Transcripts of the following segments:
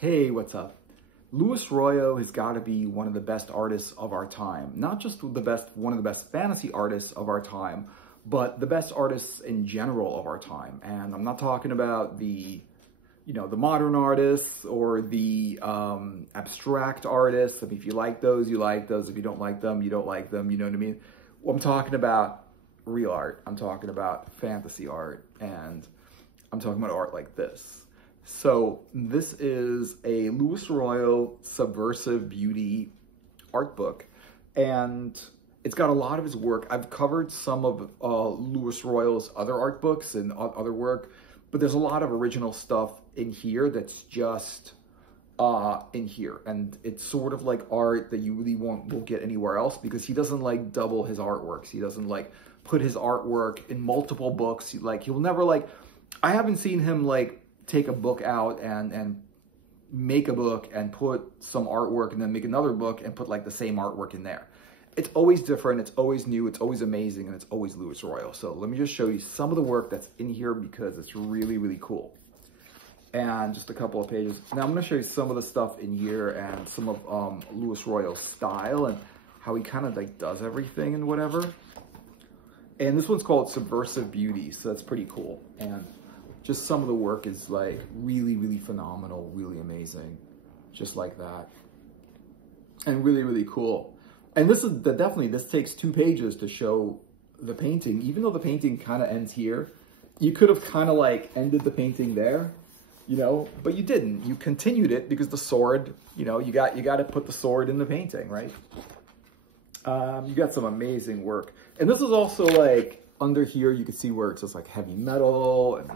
Hey, what's up? Royo has got to be one of the best artists of our time. Not just one of the best fantasy artists of our time, but the best artists in general of our time. And I'm not talking about the modern artists or the abstract artists. I mean, if you like those, you like those. If you don't like them, you don't like them. You know what I mean? Well, I'm talking about real art. I'm talking about fantasy art, and I'm talking about art like this. So this is a Royo Subversive Beauty art book, and it's got a lot of his work. I've covered some of Royo's other art books and other work, but there's a lot of original stuff in here that's just in here, and it's sort of like art that you really won't get anywhere else, because he doesn't like double his artworks. He doesn't like put his artwork in multiple books. He'll never I haven't seen him take a book out and make a book and put some artwork and then make another book and put the same artwork in there. It's always different, it's always new, it's always amazing, and it's always Royo. So let me just show you some of the work that's in here because it's really, really cool. And just a couple of pages. Now I'm gonna show you some of the stuff in here and some of Royo's style and how he kind of does everything and whatever. And this one's called Subversive Beauty, so that's pretty cool. And just some of the work is really, really phenomenal, really amazing, just like that. And really, really cool. And this takes 2 pages to show the painting. Even though the painting kind of ends here, you could have kind of ended the painting there, but you didn't. You continued it because the sword, you got to put the sword in the painting, right? You got some amazing work. And this is also under here, you can see where it says heavy metal, and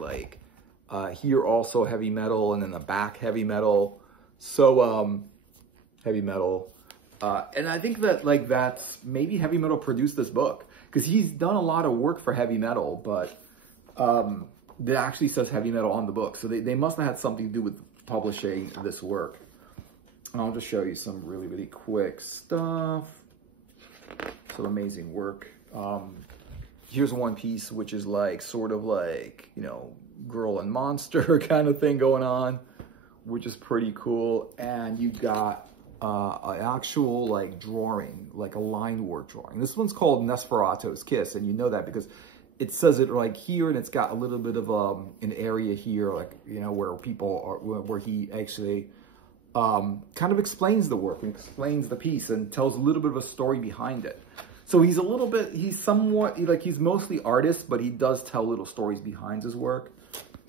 here also heavy metal, and then the back heavy metal. So heavy metal. And I think that that's maybe heavy metal produced this book, because he's done a lot of work for heavy metal, but it actually says heavy metal on the book. So they must have had something to do with publishing this work. And I'll just show you some really, really quick stuff. Some amazing work. Here's one piece, which is girl and monster kind of thing going on, which is pretty cool. And you got an actual drawing, a line work drawing. This one's called Nosferatu's Kiss, and you know that because it says it here, and it's got a little bit of an area here, where people are, where he actually kind of explains the work and explains the piece and tells a little bit of a story behind it. So he's somewhat, he's mostly artist, but he does tell little stories behind his work.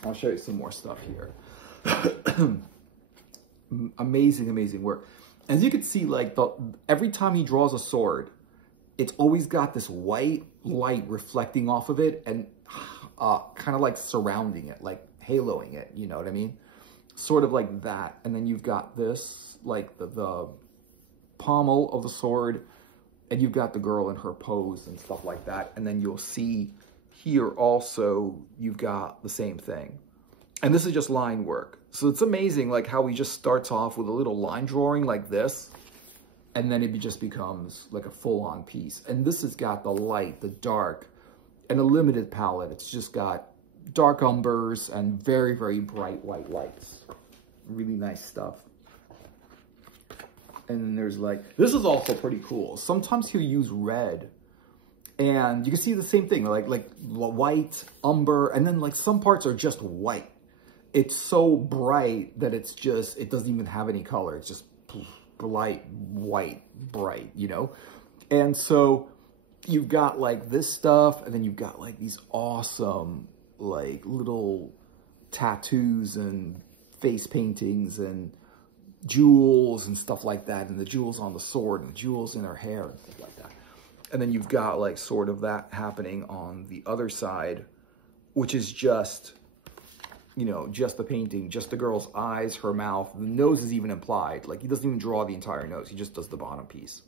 I'll show you some more stuff here. Amazing, amazing work. As you can see, every time he draws a sword, it's always got this white light reflecting off of it and kind of surrounding it, haloing it, you know what I mean? Sort of like that. And then you've got this, the pommel of the sword, and you've got the girl in her pose and stuff like that. And then you'll see here also, you've got the same thing. And this is just line work. So it's amazing, how he just starts off with a little line drawing like this, and then it just becomes a full-on piece. And this has got the light, the dark, and a limited palette. It's just got dark umbers and very, very bright white lights. Really nice stuff. And then there's this is also pretty cool. Sometimes he'll use red, and you can see the same thing, white, umber, and then some parts are just white. It's so bright that it doesn't even have any color. It's just light, white, bright, And so you've got this stuff, and then you've got these awesome little tattoos and face paintings and jewels and stuff like that, and the jewels on the sword and the jewels in her hair and stuff like that. And then you've got sort of that happening on the other side, which is just just the painting, just the girl's eyes, her mouth. The nose is even implied. He doesn't even draw the entire nose. He just does the bottom piece,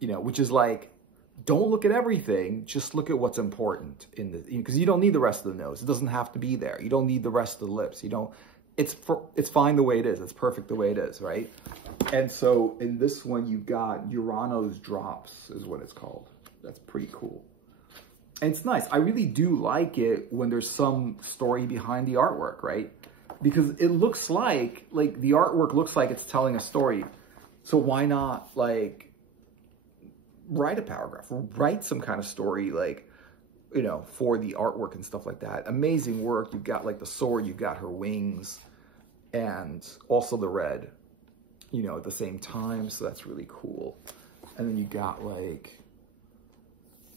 which is don't look at everything. Just look at what's important in the, because you don't need the rest of the nose. It doesn't have to be there. You don't need the rest of the lips. It's fine the way it is. It's perfect the way it is, right? And so in this one, you've got Urano's Drops is what it's called. That's pretty cool. And it's nice. I really do like it when there's some story behind the artwork, right? because it looks like the artwork looks like it's telling a story. So why not like write a paragraph or write some kind of story, like, you know, for the artwork and stuff like that. Amazing work. You've got like the sword, you've got her wings, and also the red, you know, at the same time. So that's really cool. And then you got like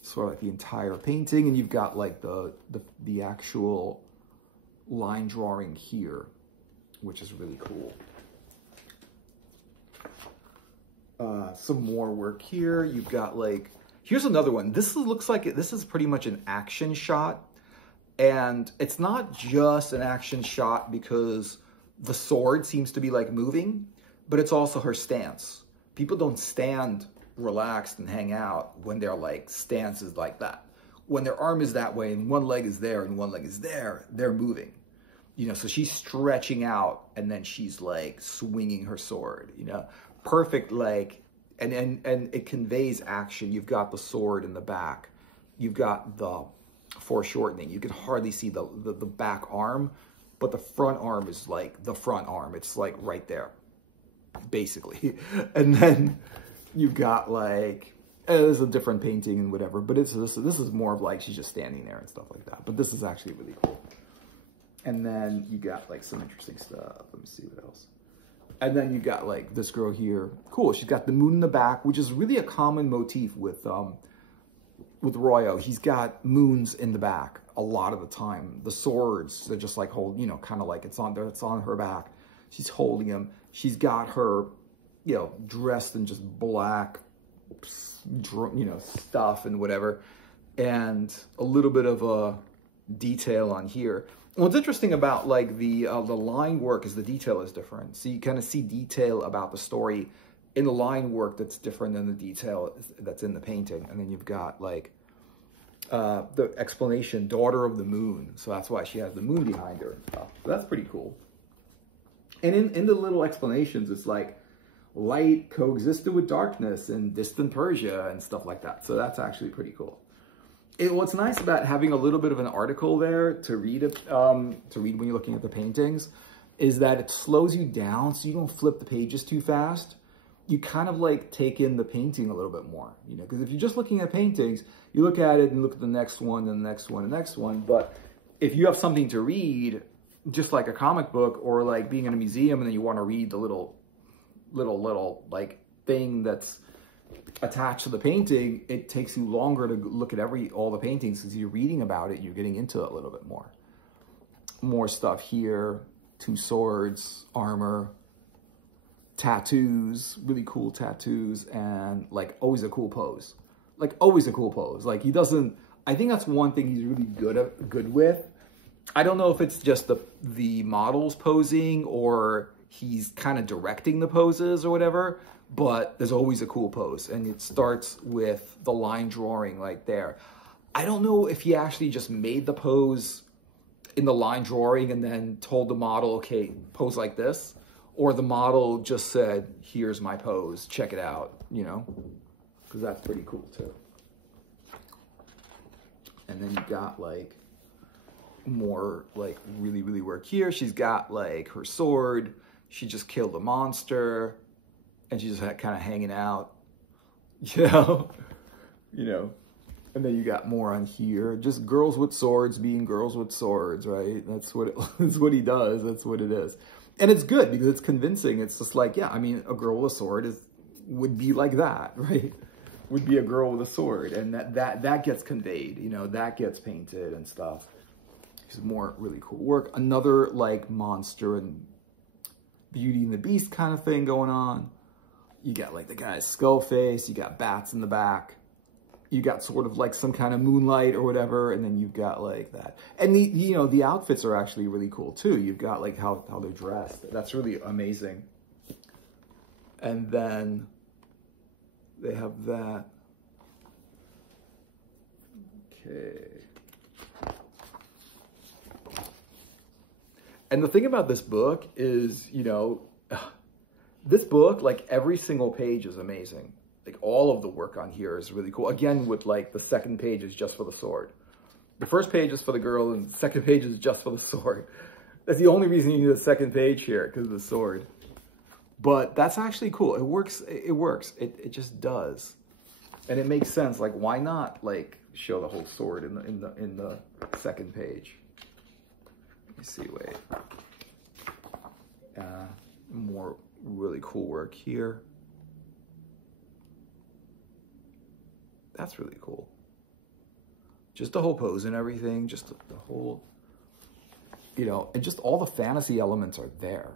sort of like the entire painting, and you've got like the actual line drawing here, which is really cool. Some more work here. You've got like, here's another one. This looks like this is pretty much an action shot, and it's not just an action shot because the sword seems to be like moving, but it's also her stance. People don't stand relaxed and hang out when their like stance is like that. When their arm is that way and one leg is there and one leg is there, they're moving. You know, so she's stretching out and then she's like swinging her sword, you know, perfect, like, and it conveys action. You've got the sword in the back. You've got the foreshortening. You can hardly see the back arm, but the front arm is like the front arm. It's like right there, basically. And then you've got like, there's a different painting and whatever, but this is more of like she's just standing there and stuff like that. But this is actually really cool. And then you got like some interesting stuff. Let me see what else. And then you got like this girl here. Cool. She's got the moon in the back, which is really a common motif with Royo. He's got moons in the back a lot of the time. The swords, they're just like hold, you know, kind of like it's on her back. She's holding him. She's got her, you know, dressed in just black, you know, stuff and whatever, and a little bit of a detail on here. What's interesting about like the line work is the detail is different. So you kind of see detail about the story in the line work that's different than the detail that's in the painting. And then you've got like the explanation, daughter of the moon. So that's why she has the moon behind her and stuff. So that's pretty cool. And in the little explanations, it's like light coexisted with darkness in distant Persia and stuff like that. So that's actually pretty cool. What's nice about having a little bit of an article there to read it, when you're looking at the paintings, is that it slows you down so you don't flip the pages too fast. You kind of like take in the painting a little bit more, you know, because if you're just looking at paintings, you look at it and look at the next one and the next one and the next one. But if you have something to read, just like a comic book or like being in a museum and then you want to read the little like thing that's attached to the painting, it takes you longer to look at all the paintings because you're reading about it, you're getting into it a little bit more. More stuff here, 2 swords, armor, tattoos, really cool tattoos, and like always a cool pose. Like always a cool pose. Like he doesn't, I think that's one thing he's really good with. I don't know if it's just the models posing or he's kind of directing the poses or whatever, but there's always a cool pose, and it starts with the line drawing right there. I don't know if he actually just made the pose in the line drawing and then told the model, okay, pose like this, or the model just said, here's my pose, check it out, you know, because that's pretty cool too. And then you got like more like really work here. She's got like her sword. She just killed a monster. And she's just kind of hanging out, you know, and then you got more on here, just girls with swords being girls with swords, right? That's what he does. That's what it is. And it's good because it's convincing. It's just like, yeah, I mean, a girl with a sword would be like that, right? Would be a girl with a sword. And that gets conveyed, you know, that gets painted and stuff. There's more really cool work. Another like monster and Beauty and the Beast kind of thing going on. You got like the guy's skull face, you got bats in the back, you got sort of like some kind of moonlight or whatever, and then you've got like that. And the outfits are actually really cool too. You've got like how they're dressed. That's really amazing. And then they have that. Okay. And the thing about this book is, you know, this book, like every single page is amazing. Like all of the work on here is really cool. Again, with like the second page is just for the sword. The first page is for the girl and the second page is just for the sword. That's the only reason you need a second page here, because of the sword. But that's actually cool. It works. It works. It just does, and it makes sense. Like, why not like show the whole sword in the second page? Let me see. Wait. More really cool work here. That's really cool. Just the whole pose and everything, just the whole, you know, and just all the fantasy elements are there,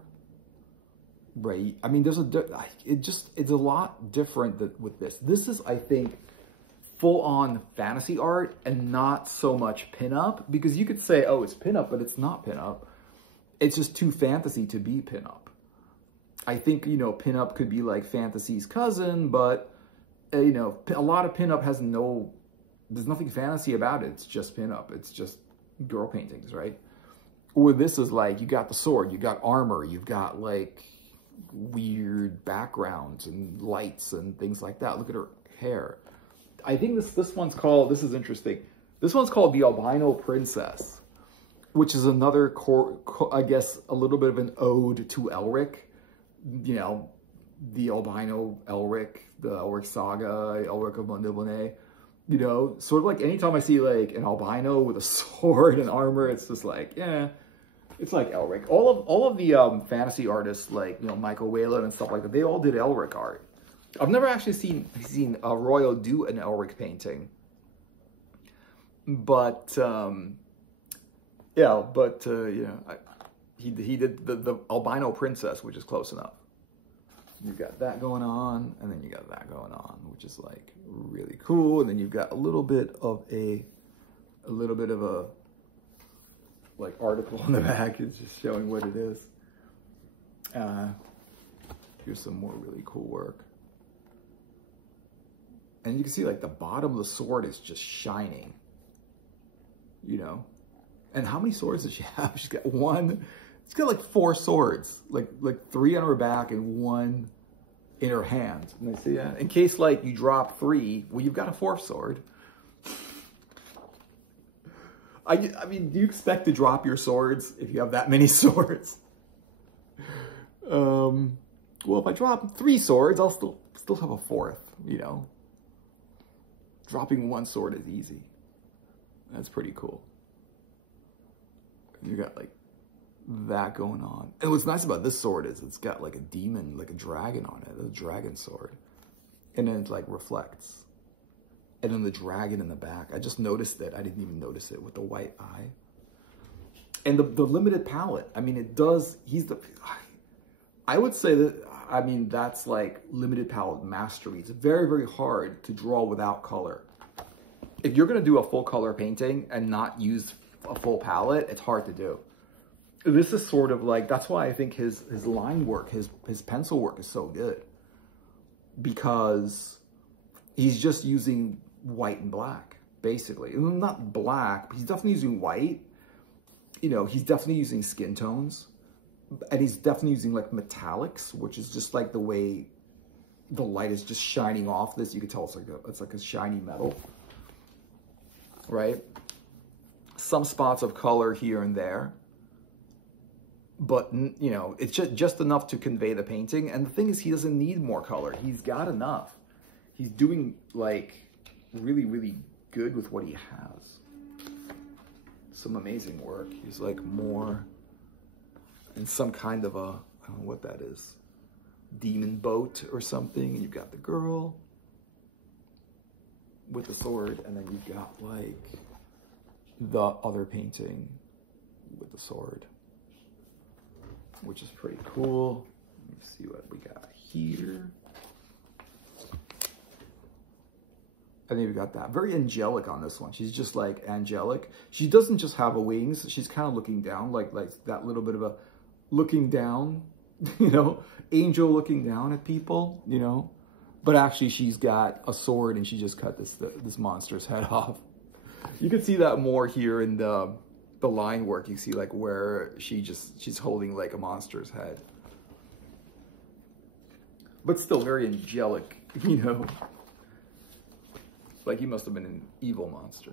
right? I mean, it's a lot different with this. This is, I think, full-on fantasy art and not so much pinup, because you could say, oh, it's pinup, but it's not pinup. It's just too fantasy to be pinup. I think, you know, pinup could be like fantasy's cousin, but, you know, a lot of pinup has there's nothing fantasy about it. It's just pinup. It's just girl paintings, right? Or this is like, you got the sword, you got armor, you've got like weird backgrounds and lights and things like that. Look at her hair. I think this one's called, this is interesting. This one's called The Albino Princess, which is another, I guess, a little bit of an ode to Elric. You know, the albino Elric, the Elric saga, Elric of Mondibone. You know, sort of like anytime I see like an albino with a sword and armor, it's just like, yeah, it's like Elric. All of the fantasy artists, like, you know, Michael Whelan and stuff like that, they all did Elric art. I've never actually seen Royo do an Elric painting, but yeah, he did the Albino Princess, which is close enough. You've got that going on, and then you got that going on, which is like really cool. And then you've got a little bit of a like article on the back. It's just showing what it is. Here's some more really cool work. And you can see like the bottom of the sword is just shining, you know? And how many swords does she have? She's got one. She's got like 4 swords, like 3 on her back and 1 in her hand. And I see that? In case like you drop 3, well, you've got a 4th sword. I mean, do you expect to drop your swords if you have that many swords? Well, if I drop 3 swords, I'll still have a 4th, you know? Dropping 1 sword is easy. That's pretty cool. You got like that going on. And what's nice about this sword is it's got like a demon, like a dragon on it, a dragon sword. And then it like reflects. And then the dragon in the back. I just noticed it. I didn't even notice it with the white eye. And the limited palette. I mean, it does, I would say that, I mean, that's like limited palette mastery. It's very, very hard to draw without color. If you're going to do a full color painting and not use a full palette, it's hard to do. This is sort of like, that's why I think his line work, his pencil work is so good. Because he's just using white and black, basically. Not black, but he's definitely using white. You know, he's definitely using skin tones. And he's definitely using like metallics, which is just like the way the light is just shining off this. You can tell it's like a shiny metal, right? Some spots of color here and there, but you know, it's just enough to convey the painting. And the thing is, he doesn't need more color. He's got enough. He's doing like really, really good with what he has. Some amazing work. He's like more in some kind of a, I don't know what that is, demon boat or something. And you've got the girl with the sword, and then you've got like the other painting with the sword, which is pretty cool. Let me see what we got here. And then you've got that. Very angelic on this one. She's just like angelic. She doesn't just have a wings. She's kind of looking down, like that little bit of a looking down, you know, angel looking down at people, you know. But actually she's got a sword and she just cut this monster's head off. You can see that more here in the line work. You see like where she's holding like a monster's head. But still very angelic, you know. Like he must have been an evil monster.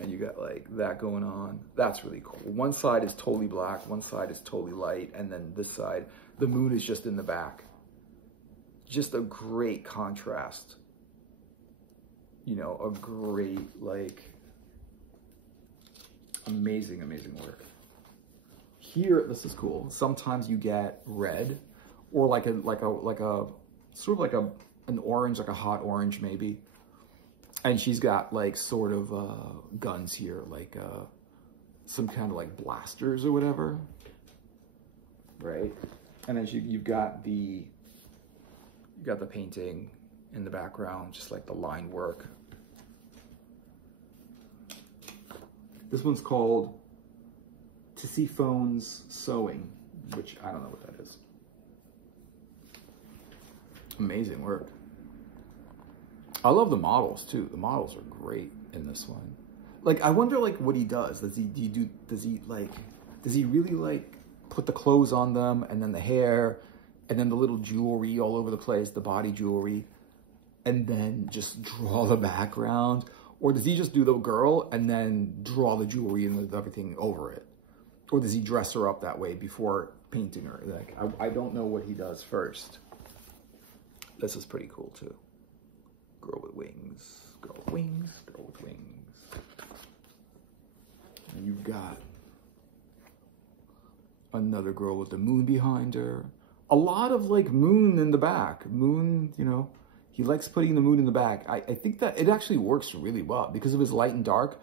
And you got like that going on. That's really cool. One side is totally black, one side is totally light, and then this side, the moon is just in the back. Just a great contrast. You know, a great, like, amazing, amazing work. Here, this is cool. Sometimes you get red, or like a sort of like an orange, like a hot orange maybe. And she's got like sort of guns here, like some kind of like blasters or whatever, right? And then you've got the painting in the background, just like the line work. This one's called Tisiphone's Sewing, which I don't know what that is. Amazing work. I love the models too. The models are great in this one. Like, I wonder like what he does. Does he really like put the clothes on them, and then the hair, and then the little jewelry all over the place, the body jewelry, and then just draw the background? Or does he just do the girl and then draw the jewelry and everything over it? Or does he dress her up that way before painting her? Like, I don't know what he does first. This is pretty cool too. Girl with wings, girl with wings, girl with wings. And you've got another girl with the moon behind her. A lot of like moon in the back. Moon, you know, he likes putting the moon in the back. I think that it actually works really well because of his light and dark.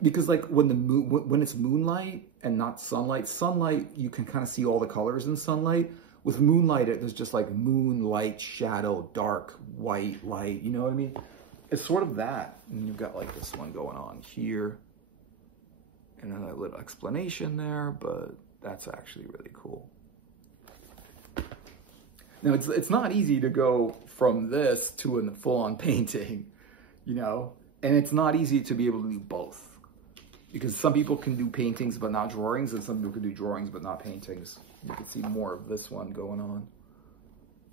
Because like when the moon, when it's moonlight and not sunlight, you can kind of see all the colors in sunlight. With moonlight, there's just like moonlight, shadow, dark, white, light. You know what I mean? It's sort of that. And you've got like this one going on here. And then a little explanation there, but that's actually really cool. Now, it's not easy to go from this to a full-on painting, you know? And it's not easy to be able to do both. Because some people can do paintings but not drawings, and some people can do drawings but not paintings. You can see more of this one going on.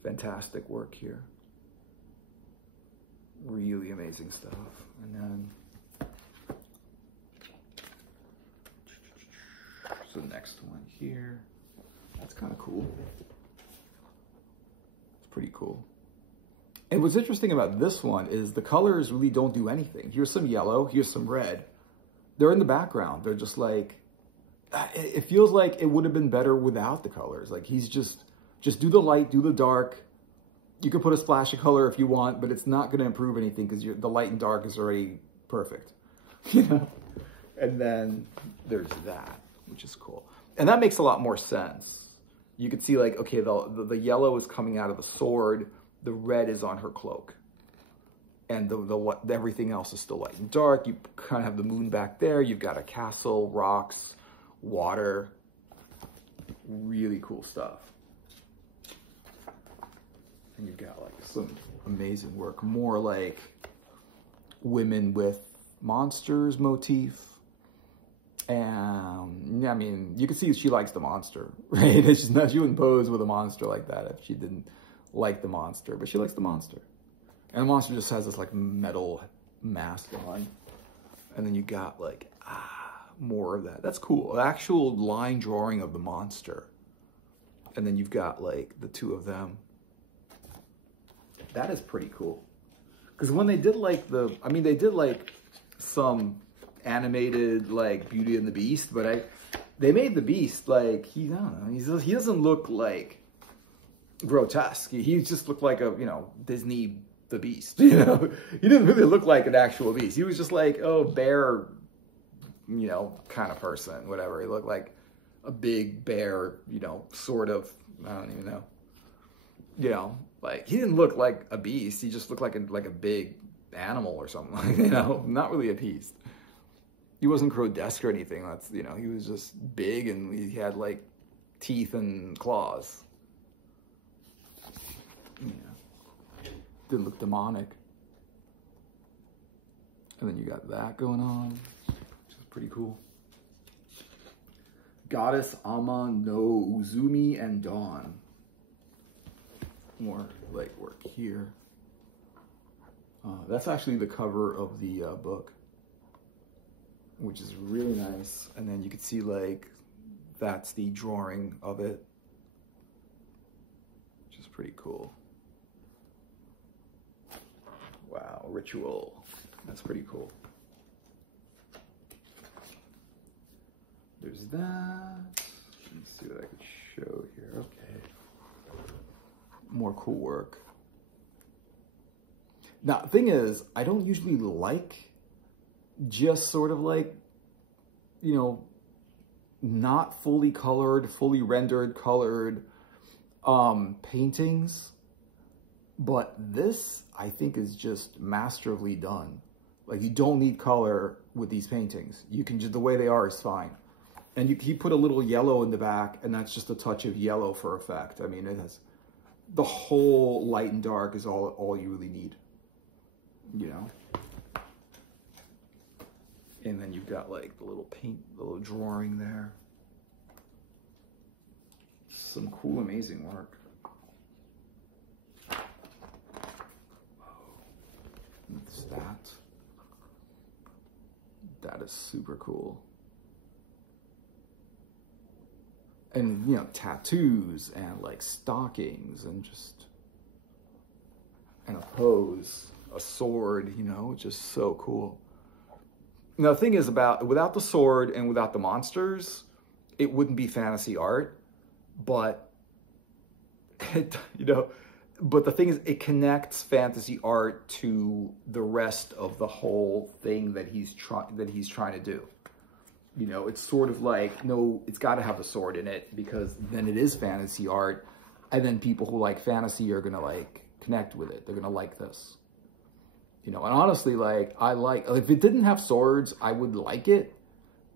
Fantastic work here. Really amazing stuff. And then the next one here. That's kind of cool. It's pretty cool. And what's interesting about this one is the colors really don't do anything. Here's some yellow, here's some red. They're in the background. They're just like, it feels like it would have been better without the colors. Like he's just do the light, do the dark. You could put a splash of color if you want, but it's not going to improve anything because the light and dark is already perfect. You know? And then there's that, which is cool. And that makes a lot more sense. You could see like, okay, the yellow is coming out of the sword. The red is on her cloak. And everything else is still light and dark. You kind of have the moon back there. You've got a castle, rocks, water. Really cool stuff. And you've got like some amazing work. More like women with monsters motif. And I mean, you can see she likes the monster, right? She wouldn't pose with a monster like that if she didn't like the monster, but she likes the monster. And the monster just has this like metal mask on. And then you got like, more of that. That's cool. An actual line drawing of the monster. And then you've got like the two of them. That is pretty cool. Because when they did like they did like some animated like Beauty and the Beast, but they made the Beast like, he doesn't look like grotesque. He just looked like a, you know, Disney the Beast, you know. He didn't really look like an actual beast. He was just like, oh, bear, you know, kind of person, whatever. He looked like a big bear, you know, sort of, I don't even know. You know, like, he didn't look like a beast. He just looked like a big animal or something, you know, not really a beast. He wasn't grotesque or anything. That's, you know, he was just big and he had like teeth and claws. Yeah. Didn't look demonic. And then you got that going on, which is pretty cool. Goddess Ama no Uzumi and Dawn. More like work here. That's actually the cover of the book. which is really nice. And then you can see like, that's the drawing of it, which is pretty cool. Wow, ritual. That's pretty cool. There's that. Let's see what I could show here. Okay. More cool work. Now, the thing is, I don't usually like just sort of like, you know, not fully colored, fully rendered, colored paintings. But this, I think, is just masterfully done. Like, you don't need color with these paintings. You can just, the way they are is fine. And he put a little yellow in the back, and that's just a touch of yellow for effect. I mean, it has, the whole light and dark is all you really need, you know? And then you've got like the little paint, the little drawing there. Some cool, amazing work. What's that? That is super cool. And, you know, tattoos and like stockings and just, and a pose, a sword, you know, just so cool. Now, the thing is about, without the sword and without the monsters, it wouldn't be fantasy art, but, it, you know, but the thing is, it connects fantasy art to the rest of the whole thing that he's trying to do. You know, it's sort of like, no, it's got to have the sword in it because then it is fantasy art. And then people who like fantasy are going to like connect with it. They're going to like this. You know, and honestly, like, if it didn't have swords, I would like it.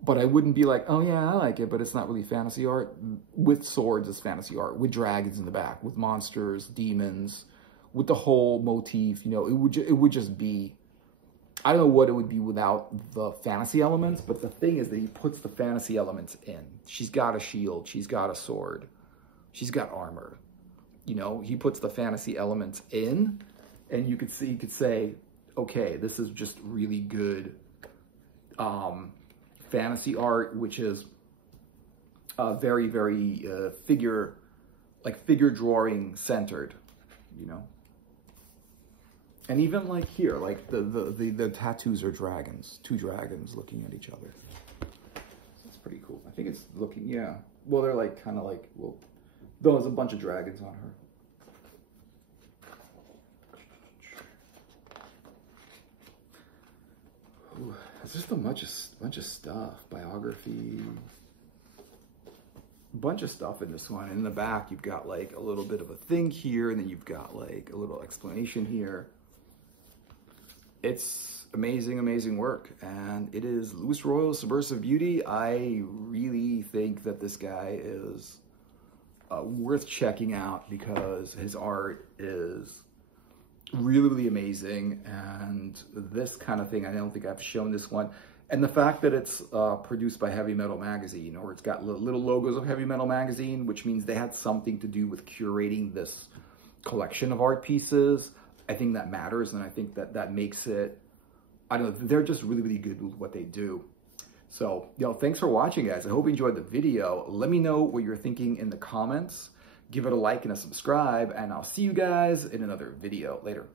But I wouldn't be like, oh yeah, I like it, but it's not really fantasy art. With swords, it's fantasy art. With dragons in the back, with monsters, demons, with the whole motif, you know, it would just be, I don't know what it would be without the fantasy elements, but the thing is that he puts the fantasy elements in. She's got a shield, she's got a sword, she's got armor. You know, he puts the fantasy elements in, and you could say, okay, this is just really good fantasy art, which is very, very figure drawing centered, you know. And even like here, like the tattoos are dragons, two dragons looking at each other. So it's pretty cool. I think it's looking, yeah. Well, they're like kind of like, well, there's a bunch of dragons on her. Ooh, it's just a bunch of stuff, biography, bunch of stuff in this one. And in the back, you've got like a little bit of a thing here, and then you've got like a little explanation here. It's amazing, amazing work. And it is Louis Royo's Subversive Beauty. I really think that this guy is worth checking out because his art is really, really amazing. And this kind of thing, I don't think I've shown this one. And the fact that it's produced by Heavy Metal Magazine, or it's got little logos of Heavy Metal Magazine, which means they had something to do with curating this collection of art pieces. I think that matters, and I think that makes it, I don't know, they're just really, really good with what they do. So, you know, thanks for watching, guys. I hope you enjoyed the video. Let me know what you're thinking in the comments. Give it a like and a subscribe, and I'll see you guys in another video later.